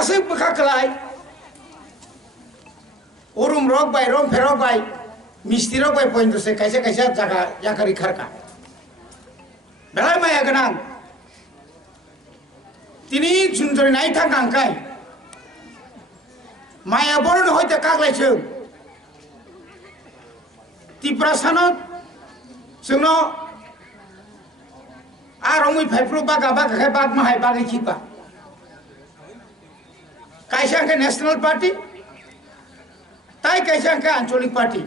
asik bekakelai urum rok bai rom ferok bai misti rok bai poin dose kaisa jaga yakari kharka belai maya ganang tini junjori nai thang angkai maya boron hoite kaglai chung tiprasanot sungno arongui phaipru baga khai bag mahai bagai khipa kaisa angka national party তাই কাইছে angka আঞ্চলিক party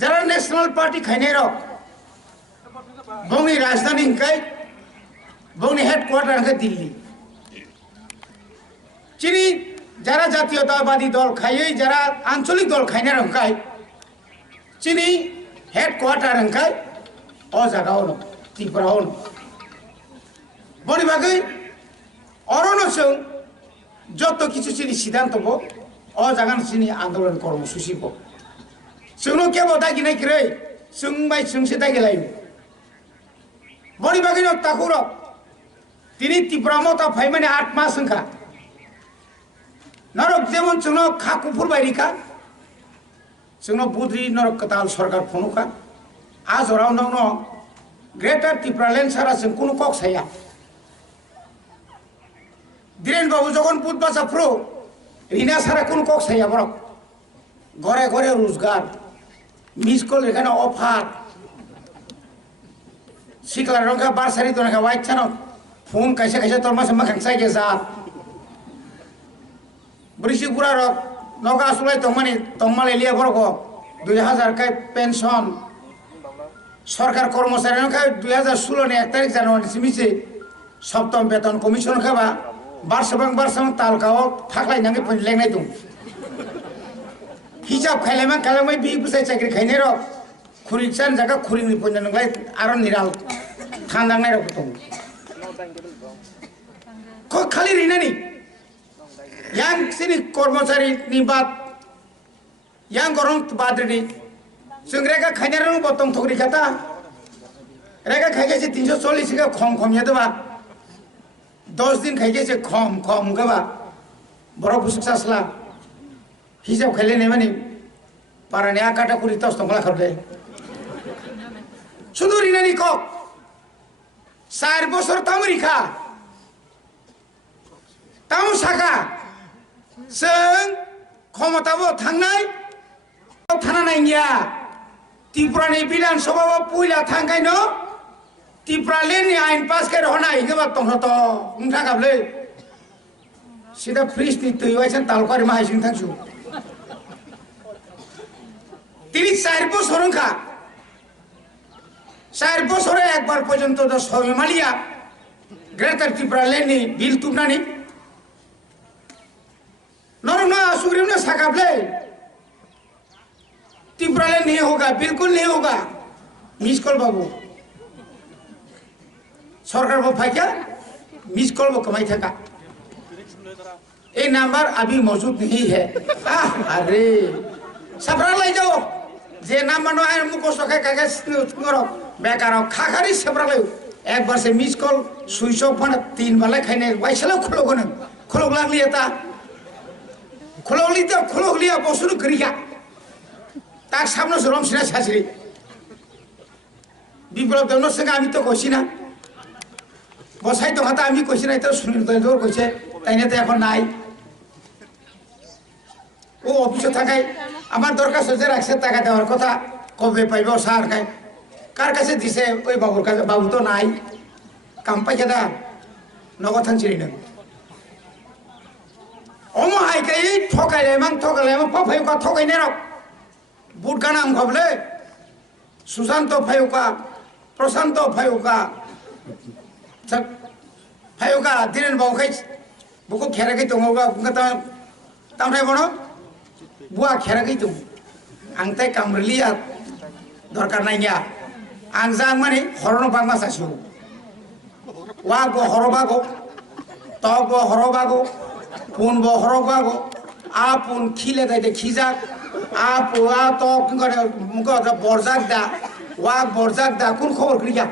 যারা national party খাইনে rock বংনি রাজধানী কাই বংনি headquarter angka Delhi চিনি যারা জাতীয়তাবাদী দল খাইয়ে যারা আঞ্চলিক দল খাইনে রংকাই চিনি হেডকোয়ার্টার angka ও জায়গাও ন ত্রিপুরাও ন বনি বাগৈ অরণসং যত কিছু চিনি সিদ্ধান্ত বো ও জাগান চিনি আন্দোলন কর্মসূচি বো जोंनो केबो दागि नायख्रै जोंबाय जोंसे दागि लायो बनि बागिनो ताकुरो तिनि तिब्रामता फाइमाने 8 मास संखा नरक जेमन जोंनो खाकुफुर बायरिखा जोंनो बुद्रि नरक कताल सरकार फनुखा आजराव नंनो ग्रेटर टिप्रालेन सारा जों कुनु कक साया दिरेन बाबू जगन बुधबासा फ्रो रिना सारा कुनु कक साया बरक घरे घरे रोजगार मिस कल এখানে অফার শিকলা রঙা বারসারি তো না হোয়াইট ছানো ফোন কাইসা কাইসা তোর মাসে মাখান চাই গেছা বৃষিপুরা রক নগা আসলে তংমালে লিয়া বড় 2000 কাই পেনশন সরকার কর্মচারী নখাই 2016 নে 1 তারিখ জানুয়ারি সিমিছে সপ্তম বেতন কমিশন খাবা বারসবাং তালকাও ফাকলাই নাঙ্গে লেংনাই দं हिसाब खाइलामा कालामै बि बुसाय चाकरि खाइने र खुरिसान जागा खुरिनि पन्जा नंलाय आरो निराल थांदांनाय र दं को खालि रिनानि यां सिनि कर्मचारी नि बात यां गरम बाद्रिनि जों रेगा खाइने र बतंग थगरि खाता रेगा खाइगेसे 340 का खम यादबा 10 दिन खाइगेसे खम गबा बरो बुसुकसासला हिसाब खाइले नै माने पाराने आकाटा कुरि तस तंगला खरदे सुदुरिनानि क 4 বছর तामरिखा तामु साका जों क्षमताबो थांनाय थाना नायनिया त्रिपुरानि विधानसभाबो पुइला थांगायनो त्रिपुरालेनि आइन पास कर होना हिगबा तंगत उंथा गाबले सिदा फ्रिजनि तैवाइसन तालकारि माहायसिं थांसु তিনি 4 বছর খা 4 বছরে একবার পর্যন্ত তো সবিমালিয়া গ্রেটার ত্রিপুরালেনি বিল তুমনানি नरना सुग्रीव ने साकाबले त्रिपुरालेन नहीं होगा बिल्कुल नहीं होगा मिस कॉल बाबू सरकार वो फाइका मिस कॉल वो कमाई था ये नंबर अभी मौजूद नहीं है अरे सबरा ले जाओ जे नाम मनो आए मुको सके कागे ngoro बेकारो खाखारी सबरा ले एक बार से miss call switch off phone 3 बाले खाइने वाइसला खुलोगन खुलोगला लियाता खुलोगलिता खुलोगलिया बसुनु गरिया ता सामने जरम सिना सासरी বিপ্লব দেবনার সঙ্গে আমি তো কইছি না বসাই তো কথা আমি কইছি না তো সুনীল দর কইছে তাইনে তো এখন নাই ও অফিসে থাকায় আমার দরকার সজে রাখছে টাকা দেওয়ার কথা কবে পাইব স্যার কার কাছে দিছে ওই বাবুর কাছে বাবু তো নাই কাম পাইছে দা নগদ থানছিলি না অমো হাইকাই ঠকাইলে মান পাফাই কা ঠকাইনে রক বুট গানাম খবলে সুশান্ত ফায়ুকা প্রশান্ত ফায়ুকা ফায়ুকা দিনেন বাউখাই বুকো খেরাগै दङगा बुंगा तामथाय बनो बुआ खेरागै दं आं ताय कामरलिया दरकार नायनिया आं जां माने हरनो बांमा सासु वा गो हरबागो त गो हरबागो पुन बो हरबागो आ पुन खिले दाइते खिजाक आ पुआ तो करे मुको बरजाक दा वा बरजाक दा कुन खबर गैया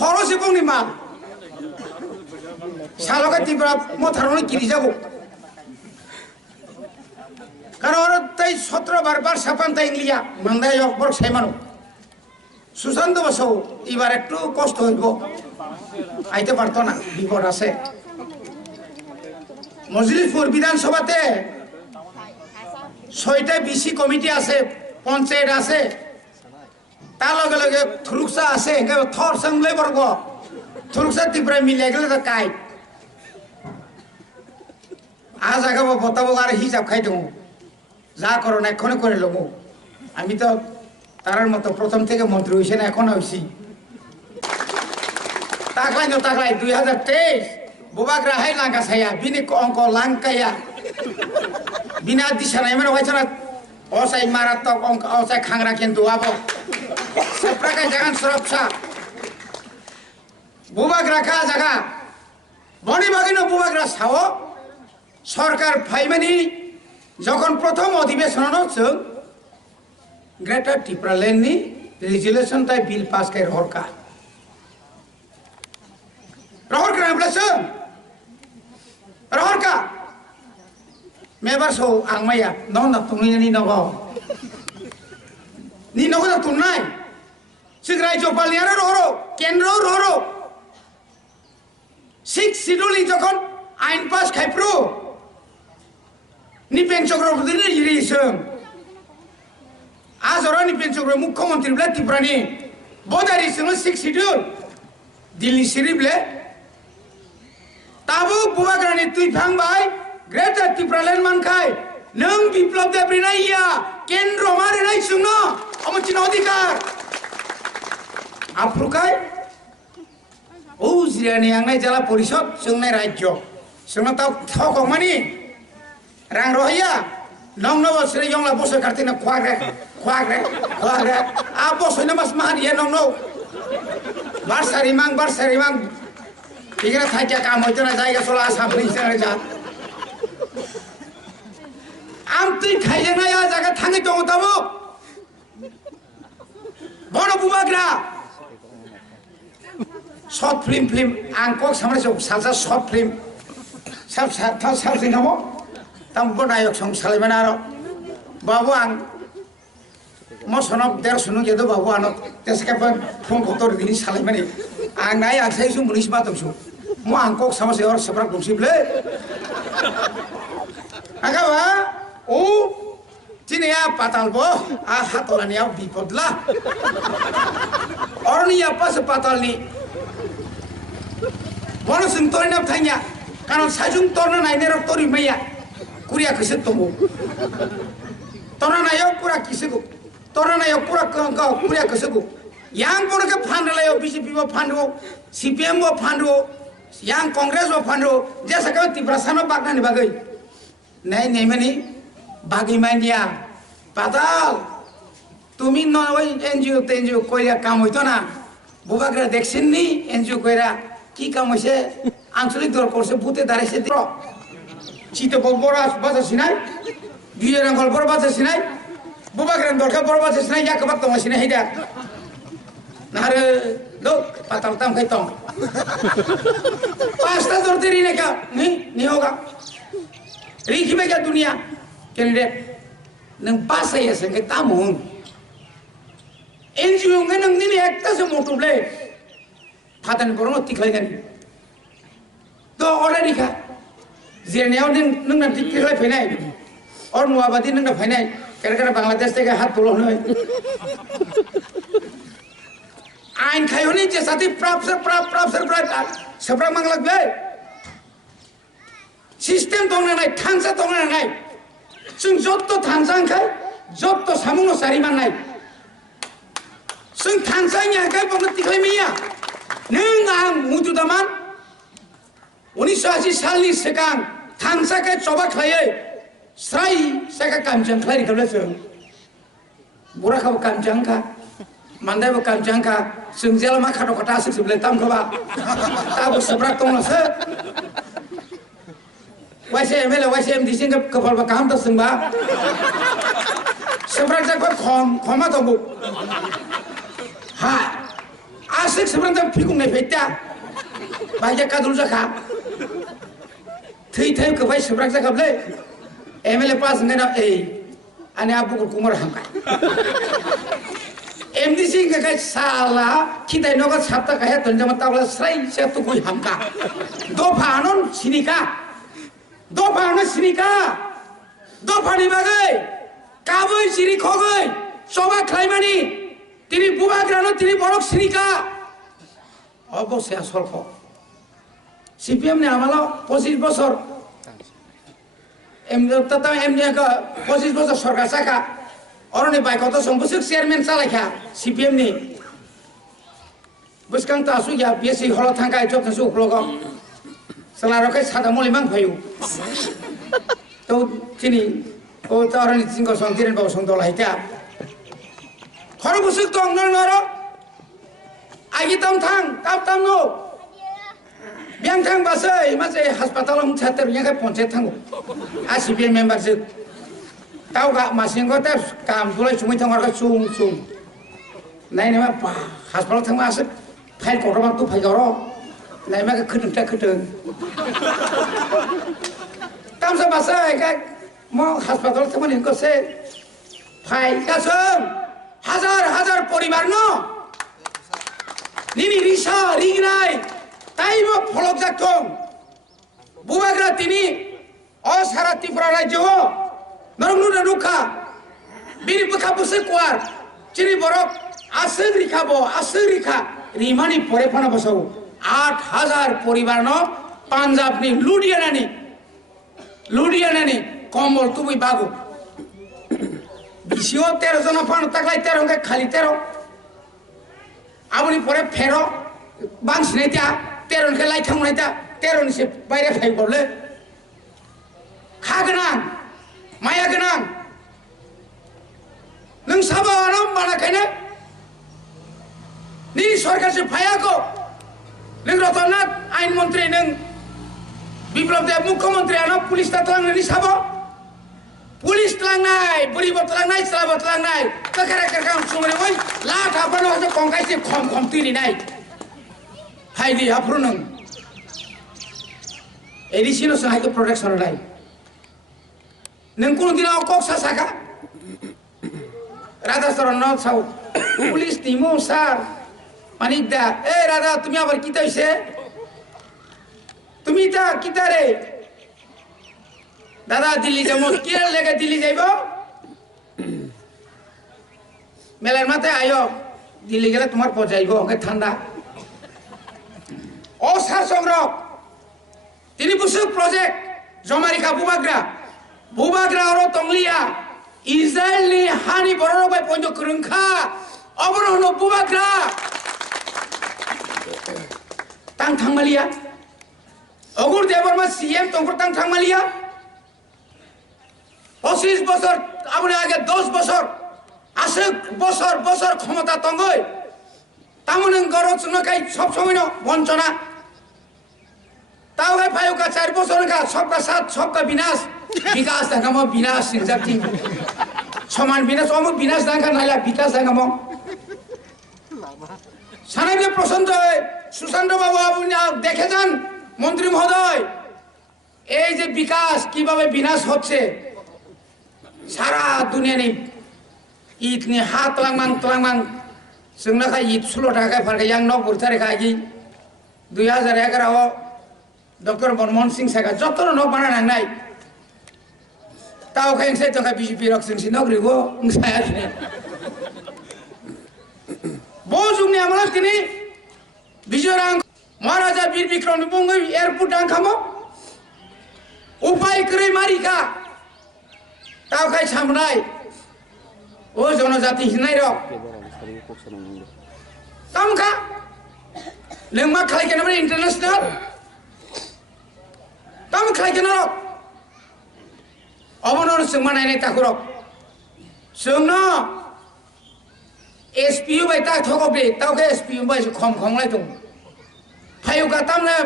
हरसे बुंनि मा সালকে ত্রিপুরা মথারণে কিরি যাব কারণ ওর তাই 17 বার সাপান তাই ইংলিয়া মান্দায় অকবর সাইমানো সুশান্ত বসু এবার একটু কষ্ট হইব আইতে পারতো না বিপদ আছে মজলিসপুর বিধানসভাতে 6টা বিসি কমিটি আছে পঞ্চায়েত আছে তার লগে লগে থুরুকসা আছে থর সঙ্গে বর্গ থুরুকসা ত্রিপুরা মিলিয়ে গেলে তো কাই আজ আগাবো বতাবো আর হিসাব খাই দেবো যা করো না এখনই করে লবো আমি তো তার মতো প্রথম থেকে মন্ত্রী হয়েছে না এখন হয়েছি তাকলাই 2023 বুবাগ্রা হাই লাঙ্কা ছায়া বিনি অঙ্ক লাঙ্কাইয়া বিনা দিশা নাই মানে হয়েছে না অসাই মারাত্মক অঙ্ক অসাই খাংরা কিন্তু আবো সপ্রাকায় জাগান সুরক্ষা বুবাগ্রা খা জাগা বনি বাগিনো বুবাগ্রা সাও সরকার ফাইমানি যখন প্রথম অধিবেশন হচ্ছে গ্রেটার ত্রিপুরা ল্যান্ডনি রেজুলেশন তাই বিল পাস করে রহরকা বলেছেন রহরকা মেবার সৌ আংমাইয়া না তুমি নি নগ না তুমি নাই সিং রাজ্যপাল নিয়ারে রহরো কেন্দ্র রহরো 6 শিডিউল যখন আইন পাস খাইপ্রু নিপেন চক্রবর্তী ইরিসং আজ ওরা নিপেন চক্রবর্তী মুখ্যমন্ত্রী বলে ত্রিপুরানি বদারি সঙ্গে 6 শিডিউল দিল্লি সিরিবলে তাবু বুবাগ্রানি তুই ভাঙবাই গ্রেটার ত্রিপুরা ল্যান্ড মানখাই নং বিপ্লব দেবরি নাইয়া কেন্দ্র মারে নাই শুন অমচিন অধিকার আফ্রুকায় ও জিরানি আংনাই জেলা পরিষদ সঙ্গে রাজ্য সঙ্গে তাও থক মানি রাং রহিয়া নং বছরে ইংলা বছর কাটতে না খোয়াগ্রে আ বছর না মাস মাহান ইয়ে নং বারসারি মাং এখানে থাকিয়া কাম হইতো না জায়গা চলা আসাম যা আম তুই খাইলে না জায়গা থাকি তো তাবো বড় বুবাগ্রা শর্ট ফিল্ম আংকক সামনে সালসা শর্ট ফিল্ম সব সালসি নামো তামको नायक सं सालायबाय आरो बाबू आं मसनक 150 नु गेदो बाबू आनो तेसकेपन फुं खतर दिनि सालायबाय आं नाय आखसाय सु मुनिस बातंसु म आंको समसे और सबरा गुमसिबले आगावा ओ चिनिया पातालबो आ हातलानिया बिपदला अरनिया पास पातालनि बनो जों तरिनाम थांया कारण साजुं तरना नायने र तरि मैया कुरिया किसे तुमो तोरा नायो पूरा किसे को तोरा नायो पूरा कुरिया किसे को yang pun ke fund layo BJP वो fund वो CPM वो fund वो yang कांग्रेस वो fund वो जैसा कहो त्रिपुरा सानो बागना नहीं बागई नहीं मनी बागी माइंडिया पाताल तुमी न वही NGO कोई काम होई तो ना बुबाग्रा देखसिन नहीं NGO कोई रा की काम होइसे आंचलिक दर कोर्से भूते दारे से दिरो চিতে বড় বাজার সিনাই দিয়ে রঙল বড় বাজার সিনাই বুবাগ্রান দরকার বড় বাজার সিনাই ইয়া কবাক তোমা সিনাই হেডা নারে লোক পাতাল তাম খাইতম পাঁচটা দরতে রি নেকা नहीं होगा रीखी में क्या दुनिया कैंडिडेट नंग पास है ऐसे के ताम हों एनजीओ में नंग नहीं एकता से मोटुबले फातन करो तिखलाई गनी तो ऑलरेडी का जिरानियाव नों ना टिकलाय फैनाय और नुवाबादि नों ना फैनाय केरकेरा बांग्लादेश থেকে हाथ তোলো নয় আইন খাইনি যে সাথে প্রাপ সবরা মাং লাগবে সিস্টেম দং নাই থানসা দং নাই जों যত থানসা খাই যত সামুনো সারি মান নাই जों থানসাnya খাই বঙ্গ টিকলাই মিয়া नों आं मुजुदामान 1980 सालनि सिगां थांसाखै चबा खायै स्राय साखा कामजों खालाय गबलेसों बुराखाबो कामजोंखा मान्दायबो कामजोंखा जों जेला मा खादो खटा सिबले तामखोबा ताबो सबरा दंसो वाइसे एमएलए वाइसे एमडीसी कपालबा काम त जोंबा सबरा जाको खमा दंबो हा आसिक सबरा फिकुंनाय फैता बायजा कादुल जाखा थै थै कबाय सब्राक जाखाबले MLA pass ngena ane abu kumar hamka MDC ka sala kita noga sabta kaya tonjama tabla srai se tu koi hamka do phanon sinika do phani bagai kaboi siri khogoi soba khlaimani tini bubagrano tini borok sinika অবশ্যই স্বল্প CPM নে আমলা 25 বছর এমনি 25 বছর সরকার চাকা অরণি by কত সম্পূর্ণ chairman চালাইখা CPM নি বুঝকাং তা সুইয়া বিএসসি হল থাঙ্কাই জব থাসু উক্লগ সালারকাই সাদা মলিমাং ফায়ু তো চিনি ও তা অরণি সিংহ সংতিরেন বাবু সংদলাইতা খর বুসুক তো অঙ্গন নর আগে তাম থাং তাম no biang thang basai masih hospital om chater yang kai poncet thang ACPM member sih tahu gak masih kau ter kam tulai cuma thang orang sung nai nih mah hospital thang masih file kotor waktu file kotor nai mah kedeng tam sa basai kai mau hospital thang mana kau se file kasem hazar poribar no nini risa ringnai তাই মো ফলক যাকম বুবাগ্রা তিনি অসারা ত্রিপুরা রাজ্য নরমনু নুখা বিনি পখা বসে কোয়ার চিনি বরক আসে রিখা রিমানি পরে ফনা বসাও 8000 পরিবার ন পাঞ্জাব নি লুডিয়ানানি কম্বল তুমি বাগু বিশিও 13 জন ফান তাকলাই 13 কে খালি 13 আপনি পরে ফেরো বাংসিনে তা 13 কে লাই থামনাই তা 13 সে বাইরে ফাই বলে খাগনা মায়া গনা नों साबानो मानाखायनो नि सरकारसे फायाखौ नों रतननाथ आइन मन्त्री नों बिप्लब देव मुख्यमन्त्रियानो पुलिस तांनानै साबो पुलिस लांनाय बुरिबो लांनाय साबो लांनाय ककारा करकाम सुमरे वइ लाथा बनो हसे कंकाइसे खम तिरिनाय हाइदि आफ्रु नों एडिसिनो सहायको प्रोटेक्सन राय नों कोन दिनाव कक सासाका রাধা শরণ সাউ পুলিশ টিমো স্যার মানিক দা এ রাধা তুমি আবার কি তাইছে তুমি তা কিতা রে দাদা দিল্লি যাবো কি লেগে দিল্লি যাইব মেলার মাথায় আয়ো দিল্লি গেলে তোমার পচাইব ওকে ঠান্ডা ও স্যার সংগ্রহ তিনি বুসু প্রজেক্ট জমারিকা বুবাগ্রা আর টংলিয়া Israel ni hani bororo bai ponjo kurungkha obrono bubagra tang thangmalia ogur deborma CM tongkur tang thangmalia 25 বছর আপনি আগে 10 বছর আসে বছর ক্ষমতা তঙ্গই তামনে গরজ নকাই সব সময় বঞ্চনা তাও গায় পায়ুকা 4 বছর কা সবকা সাথ সবকা বিনাশ বিকাশ দেখামো বিনাশ সিংজাতি সমান বিনাশ অমুক বিনাশ দেখা নাইলা বিকাশ দেখামো সানাইলে প্রশান্ত সুশান্ত বাবু আপনি দেখে যান মন্ত্রী মহোদয় এই যে বিকাশ কিভাবে বিনাশ হচ্ছে সারা দুনিয়া নেই ঈদ নি হাত লাংমাং जोंना का ঈদ 16 টাকা ফারকা ইয়াং ন বুরতারে কাগি 2011 ডক্টর মনমোহন সিং সাকা যতন ন বানা নাই তাও খাইছে তো বিজেপি রকসিং সি নগরিগো সায়া দিনে বজুংনি আমরা তিনি বিজয়রাং মহারাজা বীর বিক্রম বঙ্গই এয়ারপোর্ট আংখামো উপায় করে মারিকা তাও খাই সামনাই ও জনজাতি হিনাই রক তামখা লেংমা খাই কেন ইন্টারন্যাশনাল তাম খাই কেন রক অবনর সুমানাই নাই তাকুরক সুংনো এসপিইউ বাই তা থকবে তাওকে এসপিইউ বাই খম লাই দং ফায়ুকা তামনে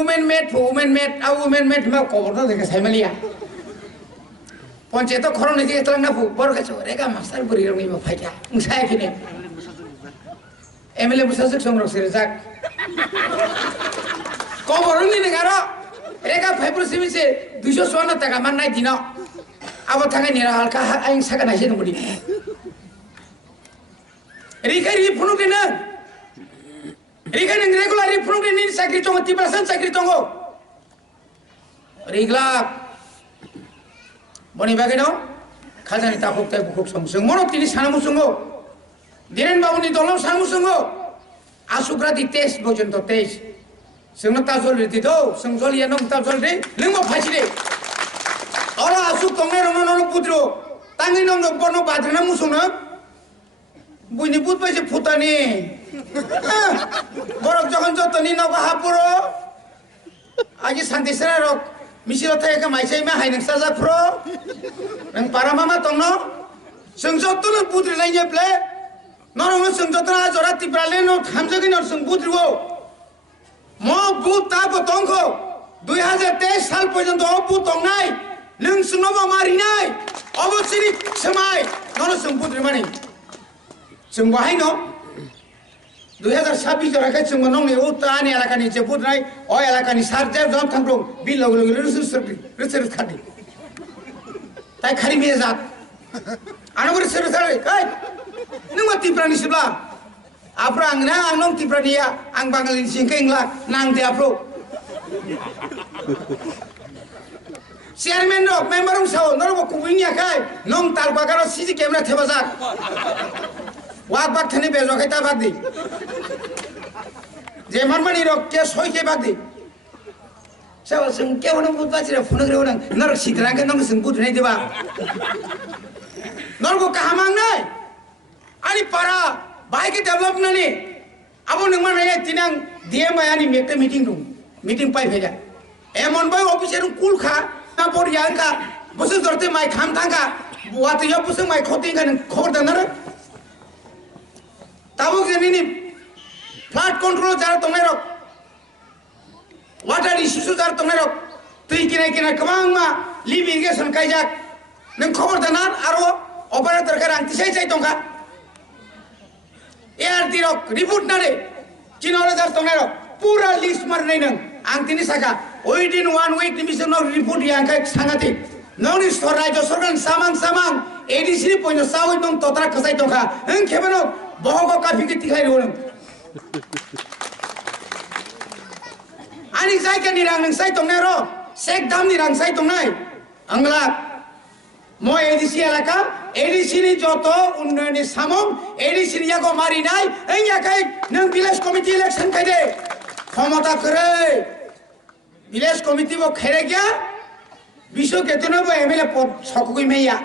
উমেন মেট মা কবর দেখে সাইমালিয়া পঞ্চায়েত খরনে যে তলাং না বড় কাছে রেগা মাস্টার বরি রঙি মা ফাইকা সায়া কিনে এমএলএ বুসাসক সংরক্ষণ যাক কবর নি Negara Reka 5% se 200 taka man nai dino. Abo thangai nira halka aing saka nai se nungudi. Rika ri phunu dina. Rika ning regular ri phunu dina sakri tongo 30% sakri tongo. Rigla boni bagino khajani ta khok tai khok song mono tini sanamu songo. Diren babuni dolom sanamu songo. Asukra di test bojonto test. Sengno tajol riti do, sengjol ya nong tajol re, lengmo phaji re. Ora asuk tongai rono nono putro, tangi nong no bono badrena musona. Buini put paise futani. Borok jokon jotoni nogo hapuro. Aji santisera rok, misiro thai ka maisai ma hai nang sajak pro. Nang para mama tongno, sengjot to no putri lainye ple. Norong sengjot na jora tiprale no hamjagi no seng putri wo. Mo buat tapo tongko 2023 সাল পর্যন্ত অবু তংনাই নং সুনবা মারিনাই অবসিরি সময় নন সম্পুত্র মানে जों बाहाय न 2026 जराखै जों नंनि उतानि एलाकानि जे बुदनाय अ एलाकानि सारजे जन थांब्रं बि लग लग रुसुर खादि ताइ खारि मे जात आनगर सोर सारै ओइ नों मा तिप्रानि सिब्ला आफ्रा आंना आं नं तिप्रानिया आं बांगालिनि सिंखै इंला नांदे आफ्रो चेयरमैन रक मेम्बर साव नरबो कुबिनियाखाय नं तालबागार सीसी कैमरा थेबाजाक वाक बाक थने बेजोखाय ता बागदि जे मानमानि रक के सयके बागदि सावा जों केवनो बुदबाजिरा फुनग्रेव नं नर सिद्रांगे नंग जों बुदनाय देबा नरबो काहामांनाय आनि पारा बाइक डेभलप नानि आबो नों मानाय तिनां डिएमआई आनि मेक्टे मीटिंग दं मीटिंग पाइ फैदा एमन बाय अफिसर कुलखा ना बरियांका बसु दरते माइ खाम थांगा वाते यो बसु माइ खोटिंगा नों खबर दानर ताबो जेनिनि फ्लाड कंट्रोल जारा तंनाय रक वाटार इश्यू जारा तंनाय रक दै किनाय किनाय गोबां मा लिभ इरिगेशन कायजाक नों खबर दानार आरो अपारेटर का रांतिसाय जाय दंखा एआरटी रक रिपोर्ट नारे 3000 तंनाय रक पूरा लिस्ट मारनाय नों आं तिनि साका within 1 week निमिसन न रिपोर्ट यांखाय सांगाति नौनि राज्य सरकार सामां एडिसि पयनो सावै नं तत्रा खसाय दंखा ओं खेबनो बहगो काफि के तिखाय रोनं आनि जायगा नि रां नों साय दंनाय र सेक दाम नि रां साय दंनाय आंला म एडिसि एलाका एडिसि नि जतो उन्नयननि सामं एडिसि नि यागो मारिनाय ओं याखाय नों विलेज कमिटि इलेक्शन खायदे क्षमता करे विलेज कमिटि वो खेरे गया विश्व केतनो बो एमएलए पद सकगै मैया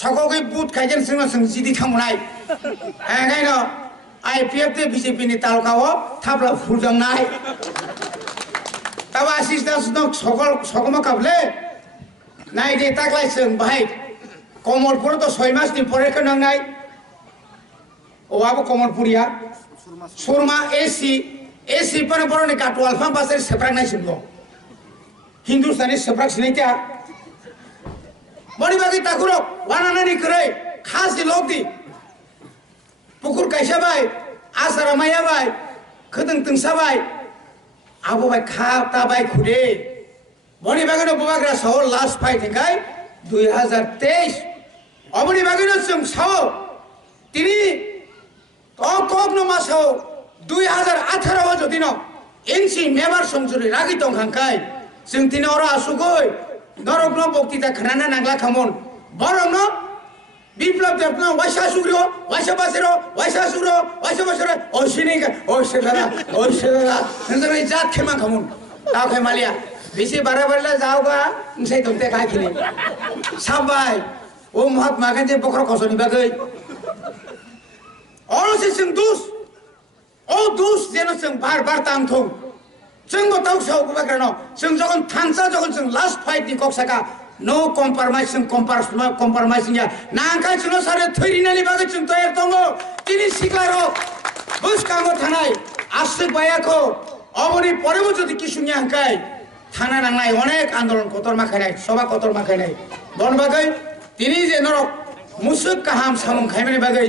सकगै बुथ खायजन जों जों जिदि थांनाय एगायनो आईपीएफ ते बीजेपी नि तालुकाओ थाब्ला फुलजंनाय ताबा आसिस्टास न सकमा काबले नाय दे ताकलाय जों बाहाय कमलपुर तो 6 मास नि परेखा नांनाय ओआबो कमलपुरिया सुरमा एसी पर बरने काटवाल फाम बासे सेप्रांनाय सिंगो हिंदुस्तानी सेप्राक सिनायता बड़ी बागै ताकुरो वानानानि करे खासि लोगदि पुकुर कायसाबाय आसारामायाबाय खोदों तंसाबाय आबोबाय खाताबाय खुदे बड़ी बागैनो बबाग्रा साव लास्ट फाइट हेंगाय 2023 अबनि बागैनो जों साव तिनि ककनो मासाव 2018 जदिनो एनसि मेम्बार संसदनि रागि दंखांखाय जों तिनि अरा आसुगै नरकनो बक्तिता खोनाना नांला खामन बरंनो बिप्लब देबनो वाइसा सुग्रियो वाइसा बासेरो वाइसा सुग्रो वाइसा बासेरो ओसिनिका ओसेदारा नजरै जात खेमा खामन ताखै मालिया बेसे बारा बारला जाओगा नसै दंते खाखिनि साबाय ओ महात्मा गान्धी बखर खसनि बागै अरसे जों दुस जेनो जों बार तांथं जों बताव साव बाग्रानो जों जगन थांसा जगन जों लास्ट फाइट नि कक्साका नो कम्प्रोमाइज जों कम्प्रोमाइज या नांखाय जों सारे थैरिनानि बागै जों तयार दङ तिनि सिगारो बुसकांगो थानाय आसु बायाखौ अबनि परेबो जदि किसुनि आंखाय थाना नांनाय अनेक आन्दोलन कतर माखायनाय सभा कतर माखायनाय बन बागै तिनि जे नरक मुसुक काहाम सामं खायमानि बागै